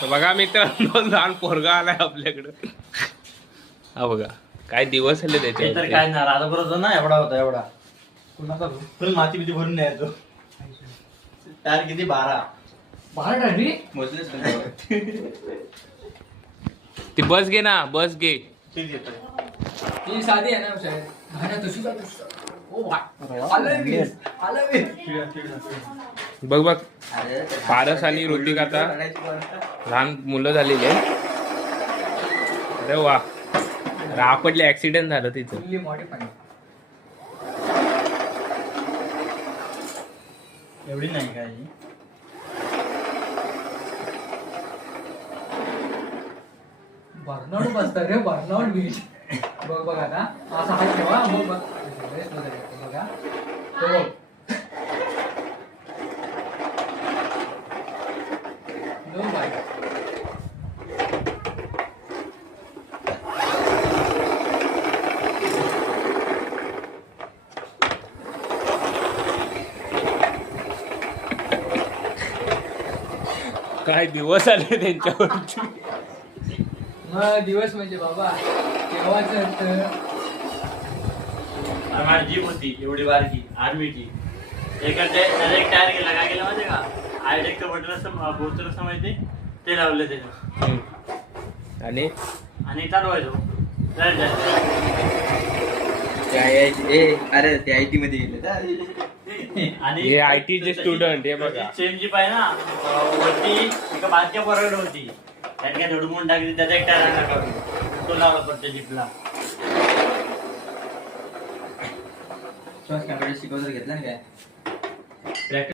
तर बघा मित्रांनो लहान पोरगा आलाय आपल्याकडं. हा बघा काय दिवस आले ते तर त्याच्या. काय ना राधा बरोबर ना एवढा होता एवढा कुणाचा फुल माती बिती भरून नाही येतो. टायर किती 12 टायरी ती बस घे ना बस घे. ठीक येतोय. ती साधी आहे ना शाळेत तशी ओ बघ बघ पारस आणि ऋतिक आता लहान मुलं झालेली आहे. अरे वा आपटले ऍक्सिडेंट झालं तिथं. मॉडिफाय एवढी नाही काय बर्नआउट बसतं रे बर्नआउट बीच. बघ बघा ना असा हात ठेवा मग बघ बघा हो. नो बाय काय दिवस आले त्यांच्यावरती. मग दिवस म्हणजे बाबा केव्हाच माझी जीप होती एवढी बारकी आर्मीची. एका डायरेक्ट टायर गेला काय गेला माहिती का आयडेक्ट बटन असतं बोलतो असं माहिती ते लावलं त्याचं आणि आणि चालवायचो. अरे ते आयटी मध्ये गेले आणि हे IT चे स्टुडंट हे बघा. चेन जीप आहे ना वरती एका बारक्या पोराकडे होती. त्यात काय धडून टाकली त्याचा एक टायर आणला काढून तो लावला पण त्या जीपला. श्वास कॅमेरा शिकवत घेतला ना काय.